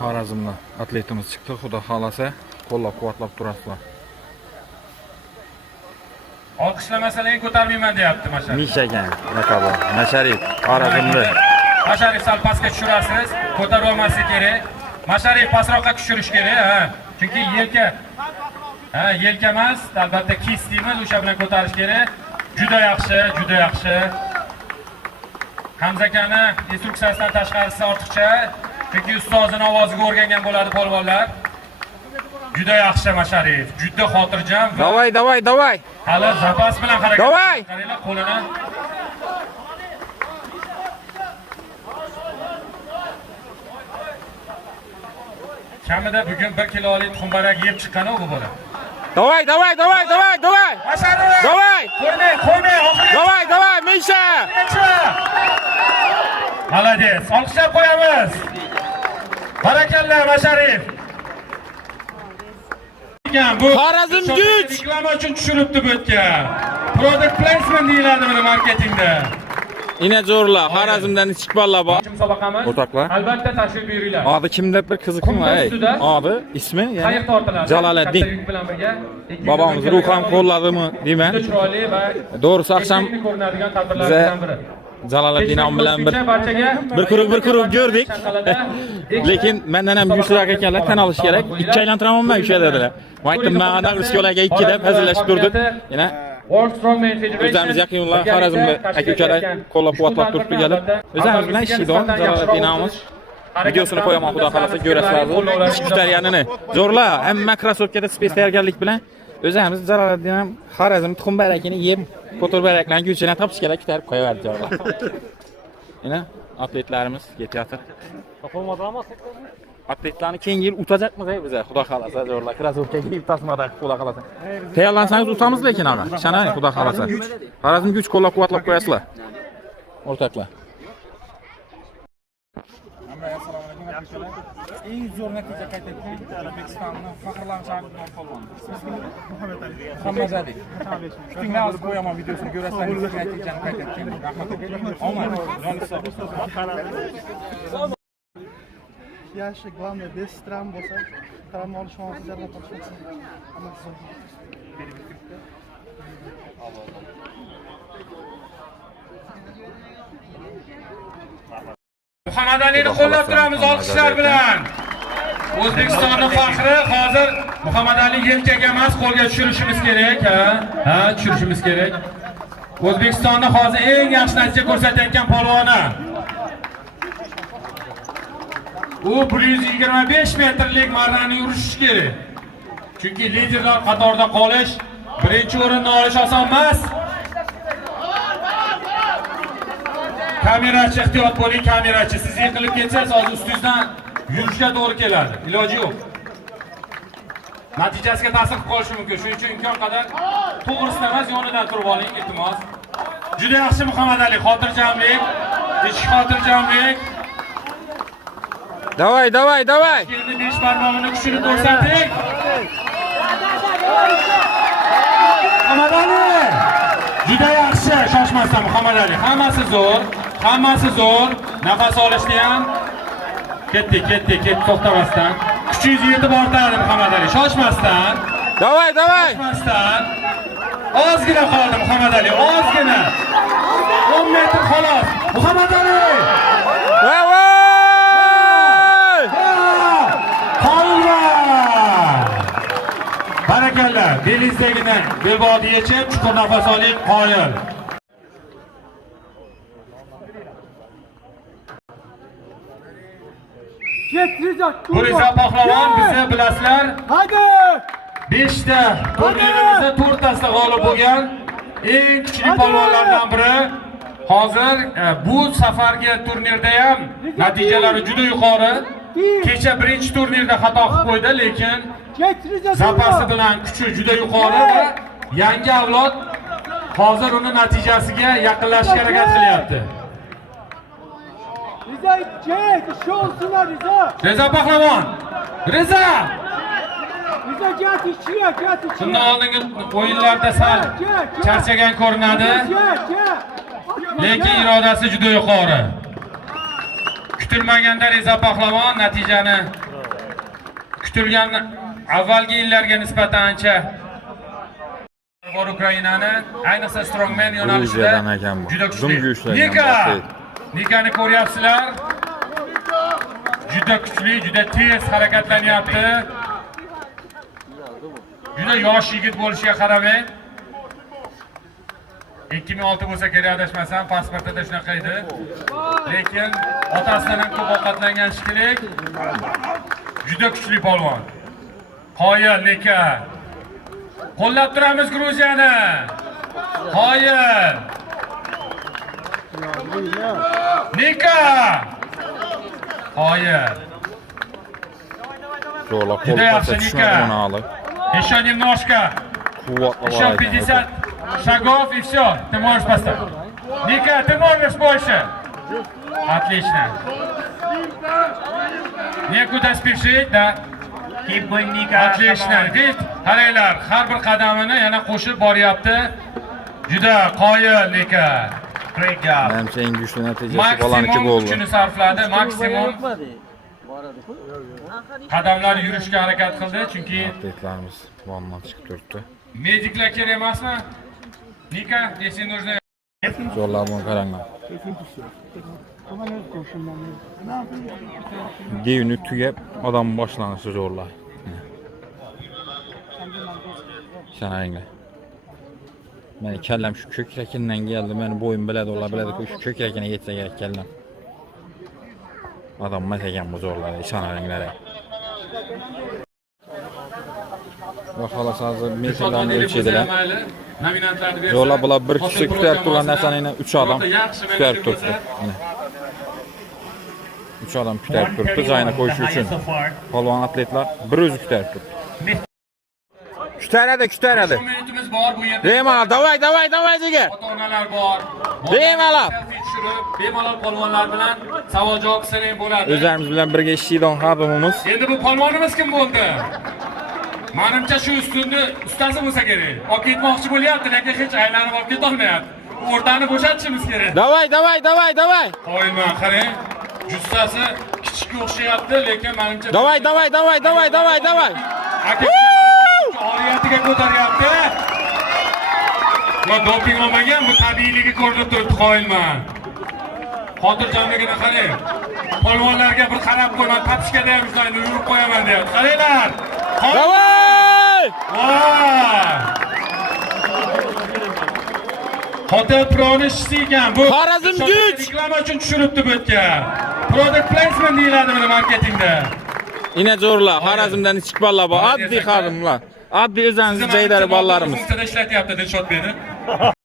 Xorazmdan atletimiz chiqdi. Xudo xolasa, qo'llab-quvvatlab turasizlar. Olqishlamasalar ko'tarmayman deyapti Masharif. Mishagan, raqobat. Masharif, Xorazmda. Masharif sal pastga tushirasiz, ko'tarib olmasa kerak. Masharif pastroqqa tushirish kerak, ha. Chunki yelka yelka emas, albatta kis deymiz, o'sha bilan ko'tarish kerak. Juda yaxshi, juda yaxshi. Hamza akani instruksiyasidan tashqarisi ortiqcha, chunki ustozning ovoziga o'rgangan bo'ladi polvonlar. Juda yaxshi Masharif, juda xotirjam va Davay. hali zapas bilan harakat Davay! qaranglar qo'lini. Kamida bugun 1 kilolik tuxumbarak yeb chiqqan-ku bu bola. Davay. Masharif! Davay! Qo'ymay, oxiri. Davay, Misha! Malades, olqishlab qo'yamiz. Barakallah Masharif. Bu Xorazm kuch! reklama uchun tushiribdi bu yerga. Product placement deyiladi buni marketingda. Ina zo'rlar, Xorazmdan chiqiblar bor. Musobaqamiz. O'rtoqlar. Albatta tashrif buyuringlar. Adi kimda bir qiziqmi, ey? Adi ismi Qayiq ya'ni tortiladi. Jaloliddin. Katta yuk bilan birga. Bobomiz ruh ham qo'lladimi deyman. Chiroyli va Doğrusu akşam ko'rinadigan tadbirlardan biri. Jaloliddin ham bilan barchaga bir kuruk gördük. Lekin mendan ham yusrak ekanlar, tan olish kerak. Ikki aylantiraman men o'sha dedilar. Aytdim, men anaqa yo'laga 2 deb hazillashib turdik. Yana World Strongman Federation o'zimiz yaqinlar Xorazmda aka-ukalar qo'llab-quvvatlab turibdi kelib. O'zimiz bilan ishlaydi Jaloliddin amiz. Videosini qo'yaman, xudo xolasa ko'rasizlar. Ish kutarganini. Zo'rlar, hamma krossovkada space tayyorgarlik bilan o'zimiz Jaloliddin ham Xorazm tuxum barakini yeb, ko'tar baraklarni gulchini topish kerak, kutarib qo'yaverdi joylar. Yana atletlarimiz ketyapti. Atletlarni keyingi yil utacakmiz biz, xudo xolasa zo'rlar. Krossovkaga yeb tasmada xudo xolasa. Tayyorlansangiz utamiz lekin aga. Ishonay, xudo xolasa. Xorazm kuch qo'llab-quvvatlab qo'yasizlar. O'rtoqlar. Assalomu alaykum arkadaşlar. Eng zo'r natija qayd etdik. O'zbekistonning faxrlanuvchi polvoni. Muhammad Ali. Muhammad Ali. Kutinglar, hozir qo'yaman videosini ko'rasizlar. Natijani qayd etdik. Rahmat. Omad, joni sog'. Yaxshi, главное без travm bo'lsa, travma olish xavfi zarbat olishmasin. Hammasi Muhammad Alini qo'llab turamiz olqishlar bilan. O'zbekistonning faxri hozir Muhammad Ali yelkaga emas, qo'lga tushirishimiz kerak, ha, tushirishimiz kerak. O'zbekistonning hozir eng yaxshi natija ko'rsatayotgan polvoni. U 125 metrlik marrani yurishi kerak. Chunki liderlar qatorida qolish, birinchi o'rinni olish oson emas. Kamerachi ehtiyot bo'ling, kamerachi. Siz yiqilib ketsangiz, hozir ustingizdan yurishga to'g'ri keladi. Iloji yo'q. Natijasiga ta'sir qilib qolishi mumkin. Shuning uchun imkon qadar to'g'risini emas, yonidan turib oling, iltimos. Juda yaxshi Muhammad Ali, xotirjamlik, ichki xotirjamlik. Davay. Endi 5 barmog'ini kuchini ko'rsating. Muhammad Ali! Juda yaxshi, shoshmasdan Muhammad Ali. Hammasi zo'r. Nafas olishni ham ketdi, to'xtamasdan. Kuchingiz yetib ortadi Muhammad Ali. Shoshmasdan. Davay. Shoshmasdan. Ozgina qoldi Muhammad Ali, ozgina. 10 metr xolos. Muhammad Ali! Davay! Barakallah, belingizdagini belbog'ni yechib, chuqur nafas oling, qoyil. Bu Rizo Pahlavon, bizni bilasizlar. Hadi! 5 ta turnirimizda 4 tasida g'olib bo'lgan eng kuchli polvonlardan biri. Hozir bu safargi turnirda ham natijalari juda yuqori. Kecha birinchi turnirda xato qilib qo'ydi, lekin zapasi bilan kuchi juda yuqori va yangi avlod hozir uni natijasiga yaqinlashishga harakat qilyapti. Reza Pahlavon. Reza! Shundan oldingi o'yinlarda sal charchagan ko'rinadi. Lekin irodasi juda yuqori. Kutilmaganda Reza Pahlavon natijani kutilgan avvalgi yillarga nisbatan ancha bor Ukrainani, ayniqsa strongman yo'nalishida Gruziyadan ekan bu. juda Zum kuchli. kuchli. Nikani ko'ryapsizlar. Juda kuchli, juda tez harakatlanyapti. Juda yosh yigit bo'lishiga qaramay 2006 bo'lsa kerak adashmasam, pasportida shunaqa edi. Lekin otasidan ham ko'p ovqatlangan shekilli. Juda kuchli polvon. Qoyil Nika. Qo'llab turamiz Gruziyani. Qoyil. Nika. Qoyil. Zo'rla qo'l Juda yaxshi, pastga Nika. tushmay uni olib. Еще немножко. Quvvatli Еще bor ekan. 50 шагов и все. Ты можешь поставить. Ника, ты можешь больше. Отлично. Некуда спешить, да? Keep going, Nika. Отлично. Vit, qaranglar, har bir qadamini yana qo'shib boryapti. Juda qoyil Nika. Great job. Menimcha eng kuchli natijasi bolaniki Maksimum bo'ldi. kuchini sarfladi, maksimum qadamlar yurishga harakat qildi, chunki Atletlarimiz vondan chiqib turibdi. mediklar kerak emasmi? Nika, если нужно Zo'rlar buni qaranglar. Devni tugab odam boshlanishi zo'rlar. Sanayinglar. Meni kallam shu ko'krakindan keldi. Meni bo'yim biladi, ular biladi, shu ko'krakina yetsa kerak kallam. Adam emas ekan bu zo'rlar, sanayinglar. Va xolos hozir metrlarni o'lchaydilar. Zo'rlar bular bir kishi kutyapti, ular narsani 3 odam kutyapti turibdi. Mana. 3 odam kutyapti turibdi, joyini qo'yish uchun. Polvon atletlar bir o'zi kutyapti. Kutaradi. minutimiz bor bu yerda. Bemalol, davay jiga. Ota-onalar bor. Bemalol. Selfie tushirib, bemalol polvonlar bilan savol-javob sanay bo'ladi. O'zlarimiz bilan birga ishlaydigan xodimimiz. Endi bu polvonimiz kim bo'ldi? Menimcha shu ustunni ustasi bo'lsa kerak. Olib ketmoqchi bo'lyapti, lekin hech aylanib olib keta olmayapti. O'rtani bo'shatishimiz kerak. Davay. Qo'yman, qarang. Jussasi kichikka o'xshayapti, lekin menimcha Davay. aka oriyatiga ko'taryapti. Va doping olmagan, bu tabiiyligi ko'rinib turibdi, qo'yman. Xotirjamligini qarang. Polvonlarga bir qarab qo'yman, tapishgada ham shunday yurib qo'yaman deyapti. Qaranglar. Davay! Hotel Pro'ni ishchi ekan bu. Xorazm Güch! Reklama uchun tushiribdi bu yerga. Product placement deyiladi buni marketingda. Ina zo'rlar, Xorazmdan ichki bolalar bor, oddiy xodimlar. Oddiy o'zangiz joydagi bolalarimiz. Funksiyada ishlatyapti deb shot berdi.